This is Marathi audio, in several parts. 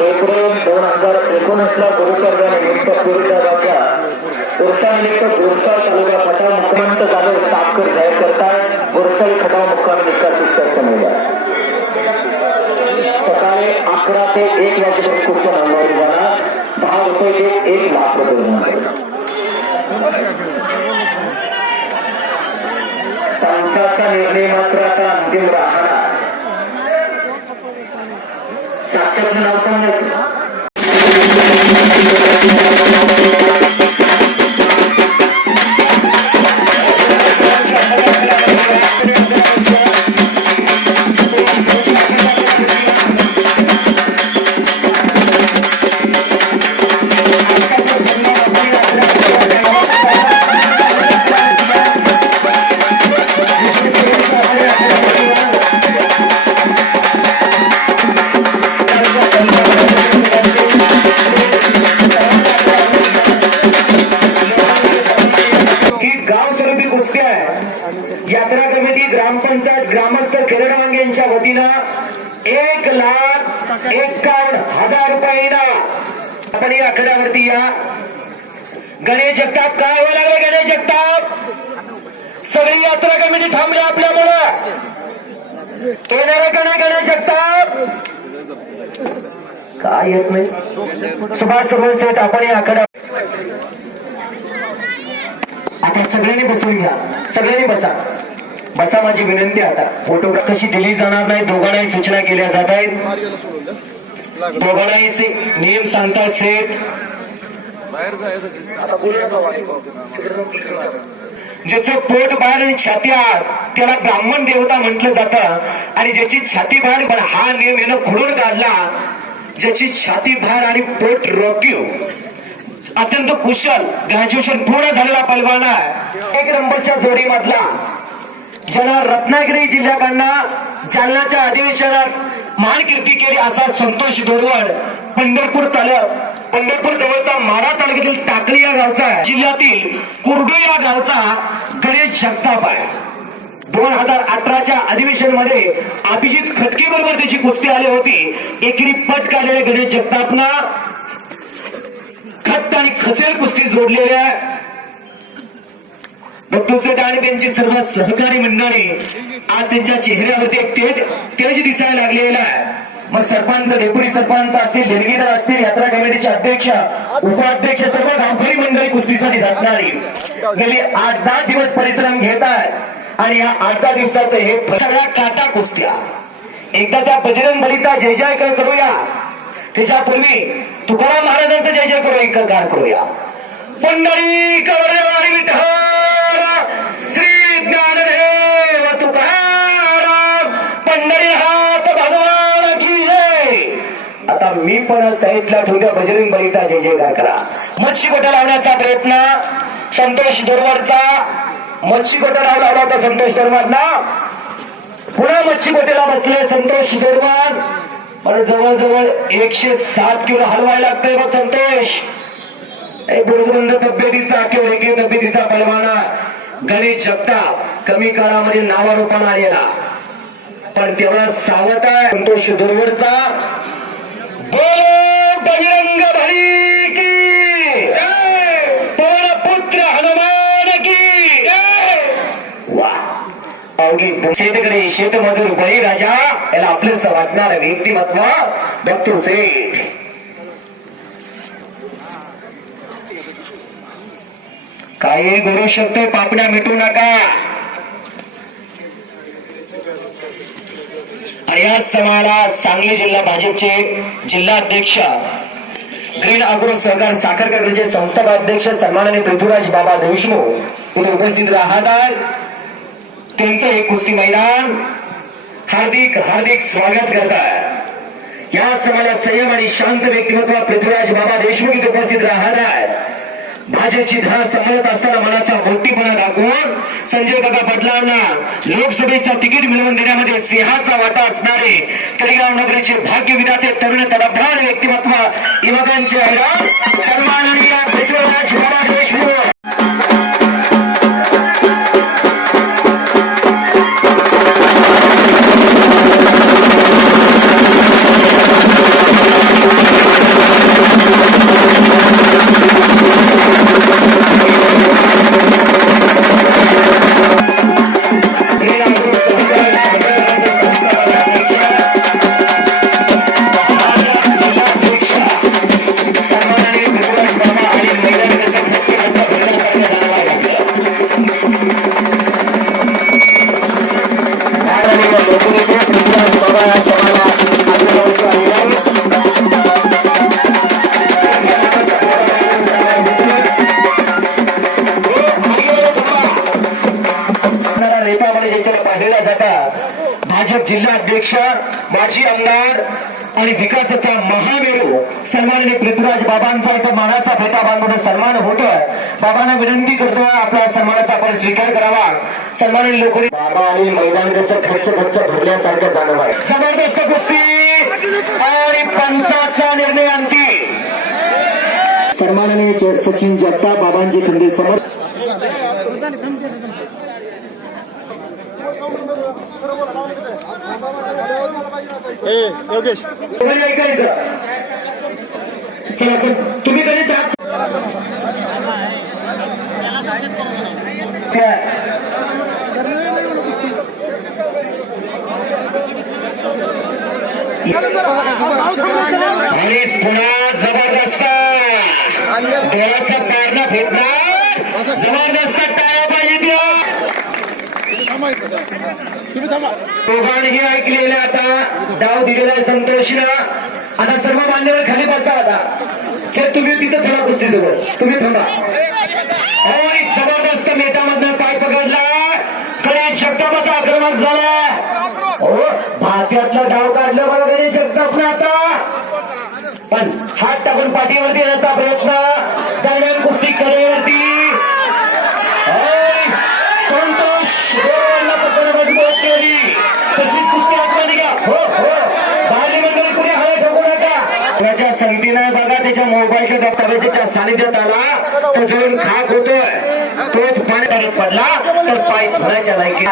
एप्रिल दोन हजार एकोणीस ला गुरुचर्यानिमित्त पुरसाहेबाच्या उर्सानिमित्त गुरसाळ तालुका खटाव मुख्यमंत्र जाधव सातकर जाहीर करतात गुरसाळ खटाव मुक्काम निकाल पुस्तक मैदान सकाळी अकरा ते एक वाजेपर्यंत कुस्त्या रंगवली जाणार दहा रुपये ते एक लाख रुपये होणार. कंसाचा निर्णय मात्र आता अंतिम राहणार. సాక్షాత్తులు అవసరం లేదు. इनाम या. गणेश जगताप काय व्हायला लागले गणेश जगताप? सगळी यात्रा कमिटी थांबली आपल्यामुळं. का नाही गणेश जगताप? काय येत नाही. सुभाष सुभाष सेठ आपण या आकड्या आता सगळ्यांनी बसून घ्या. सगळ्यांनी बसा. बसा माझी विनंती आता. फोटोग्राफ कशी दिली जाणार नाही दोघांनाही सूचना केल्या जात आहेत. दोघांनाही से- नियम सांगतात सेठ ज्याचं पोट बाहेर आणि छाती आत त्याला ब्राह्मण देवता म्हटलं जातं. आणि ज्याची छाती बाहेर पण हा नियम यानं खोडून काढला ज्याची छाती बाहेर आणि पोट रोक्यू. अत्यंत कुशल ग्रॅज्युएशन पूर्ण झालेला पैलवान आहे. एक नंबरच्या जोडीमधला. ज्याला रत्नागिरी जिल्ह्याकडनं जालनाच्या अधिवेशनात महान कीर्ती केली असा संतोष दोरवड पंढरपूर तालुक पंढरपूर जवळचा माडा तालुक्यातील टाकली या गावचा जिल्ह्यातील कुर्डू या गावचा गणेश जगताप आहे. दोन हजार अठराच्या अधिवेशनमध्ये अभिजित खटके बरोबर त्याची कुस्ती आली होती. एकेरी पट काढलेल्या गणेश जगतापना खट्ट आणि खसेल कुस्ती जोडलेल्या दत्तूसेठ आणि त्यांची सर्व सहकारी मंडळी आज त्यांच्या चेहऱ्यावरती एक तेज तेज दिसायला लागलेला आहे. मग सरपंच डेप्युटी सरपंच असतील देणगीदार असतील यात्रा कमिटीचे अध्यक्ष उपाध्यक्ष सर्व गावकरी मंडळी कुस्तीसाठी झटणारी गेली म्हणजे आठ दहा दिवस परिश्रम घेत आहेत आणि या आठ दहा दिवसाचं हे सगळ्या काटा कुस्त्या. एकदा त्या बजरंग बलीचा जय जयकार करूया. त्याच्यापूर्वी तुकाराम महाराजांचा जय जय करू एककार करूया. पंढरी कवरेवारी विठ्ठल! मी पण साईडला ठेवल्या बजरंग बलीचा जय जयकार करा. मच्छी गोटा लावण्याचा प्रयत्न संतोष दोरवरचा मच्छी गोटा लावला होता संतोष दोरवरना पुन्हा मच्छी गोटेला बसले संतोष दोरवार मला जवळजवळ एकशे सात किलो हलवायला लागतंय बघ संतोष. ए तब्येतीचा किंवा एक तब्येतीचा पैलवाना गणेश जगताप कमी काळामध्ये नावारोपण आलेला. पण तेवढा सावत आहे. संतोष दुर्वडचा. हो, शेतकरी शेतमजूर बळी राजा याला आपलेच वाटणार व्यक्तिमत्व. दत्तू सेठ. काही करू शकतो पापण्या मिटू नका. या समाला सांगली जिल्हा भाजपचे जिल्हा अध्यक्ष ग्रीन अग्रो सहकार साखर कारखान्याचे संस्थापक अध्यक्ष पृथ्वीराज बाबा देशमुख इथे उपस्थित राहतात त्यांचं हे कुस्ती मैदान हार्दिक हार्दिक स्वागत करतात. या समाजात संयम आणि शांत व्यक्तिमत्व पृथ्वीराज बाबा देशमुख इथे उपस्थित राहत आहेत भाजपची धार समजत असताना मनाचा मोठीपणा दाखवून संजय काका पाटलांना लोकसभेचं तिकीट मिळवून देण्यामध्ये सिंहाचा वाटा असणारे तळेगाव नगरीचे भाग्य विधाते तरुण तडफदार व्यक्तिमत्व युवकांचे हैराण सन्माननीय पृथ्वीराज देशमुख. माजी आमदार आणि विकासाचा महामेरू सन्माननीय पृथ्वीराज बाबांचा इथं मानाचा फेटा बांधून सन्मान होतोय. बाबांना विनंती करतो आपला सन्मानाचा आपण स्वीकार करावा. सन्माननीय लोक बाबा आणि मैदान कसं खर्च खर्च भरल्यासारखं जाणव आहे. जबरदस्त कुस्ती आणि पंचाचा निर्णय अंतिम. सन्माननीय सचिन जगताप बाबांची खंदे समर्थ हे योगेश. तुम्ही कधी साथ आणि पुन्हा जबरदस्त. डोळ्याचा पारणा जबरदस्त टाळ्या पाहिजे तुम्ही थांबा. दोघांनी ऐकलेलं आता. डाव दिलेला आहे संतोषनं आता सर्व मान्यवर खाली बसा आता. सर तुम्ही तिथं चला कुस्ती जवळ तुम्ही थांबा. जबरदस्त मेटामधनं पाय पकडला. कडे जगतापाचा आक्रमक झाला. हो भात्यातला डाव काढलं बघा कडे जगतापनं आता. पण हात टाकून पाठीवरती येण्याचा प्रयत्न दरम्यान कुस्ती कडेवरती ओय, संतोष गोरवाडला पकडण्याची मदत केली तशीच कुस्ती आतमध्ये घ्या हो हो बाली मंडळी कुणी हवे ठोकू नका त्याच्या संगतीनं बघा त्याच्या मोबाईलच्या दप्तराच्या सानिध्यात आला तो जळून खाक होतोय. तोच पाण्यात पडला तर पाय धुण्याच्या लायकी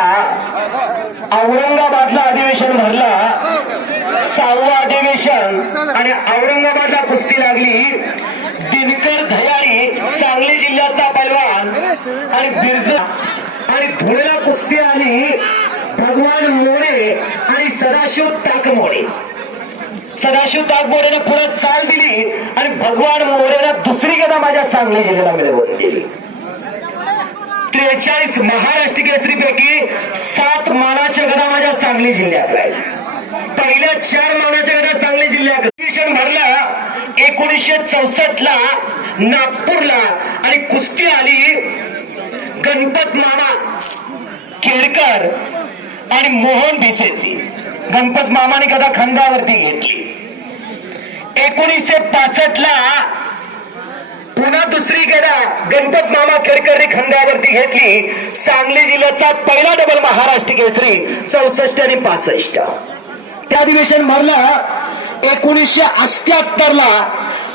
औरंगाबादला अधिवेशन भरला. सहावं अधिवेशन आणि औरंगाबादला कुस्ती लागली. दिनकर धयाळी सांगली जिल्ह्याचा पैलवान आणि बिरजा आणि धुळेला कुस्ती आली. भगवान मोरे आणि सदाशिव ताकमोडे सदाशिव ताकमोडेने पुढे चाल दिली आणि भगवान मोरेनं दुसरी गदा माझ्या सांगली जिल्ह्याला मिळवून दिली त्रेचाळीस महाराष्ट्र केसरीपैकी सात मानाच्या गदा माझ्या सांगली जिल्ह्यात राहिल्या. पहिल्या चार मानाच्या गदा सांगली जिल्ह्यात. अधिवेशन भरला एकोणीसशे चौसष्ट ला नागपूरला आणि कुस्ती आली गणपत मामा केडकर आणि मोहन भिसेची गणपत मामाने कदा खंदावरती घेतली. एकोणीसशे पासष्ट ला पुन्हा दुसरी गदा गणपत मामा केडकरने खांद्यावरती घेतली. सांगली जिल्ह्याचा पहिला डबल महाराष्ट्र केसरी चौसष्ट आणि पासष्ट. त्या अधिवेशन भरलं एकोणीसशे अष्ट्याहत्तर ला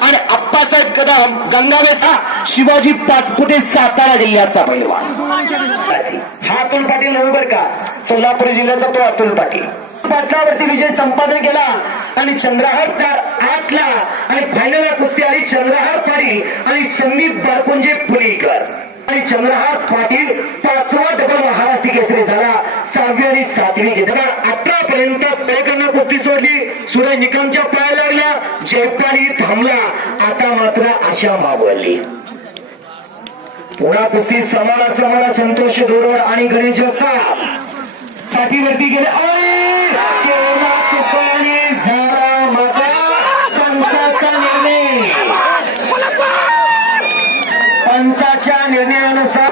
आणि अप्पासाहेब कदम गंगावेसा शिवाजी पाचपुते सातारा जिल्ह्याचा पैलवान हा अतुल पाटील नव्हे का? सोलापूर जिल्ह्याचा तो अतुल पाटील. पाटलावरती विजय संपादन केला आणि चंद्रहार तार आठला आणि फायनल कुस्ती आली चंद्रहार पाडी आणि संदीप बारकुंजे पुणेकर. आणि चंद्रहार पाटील पाचवा डबल महाराष्ट्र केसरी झाला. सहावी आणि सातवी घेतला पर्यंत पेडकांना कुस्ती सोडली. सूर्य निकमच्या पाया लागला. जयपाली थांबला. आता मात्र आशा मावळली. पुन्हा कुस्ती समाना समाना संतोष दोरवड आणि गणेश जगताप. पाठीवरती गेले. पंचाच्या निर्णयानुसार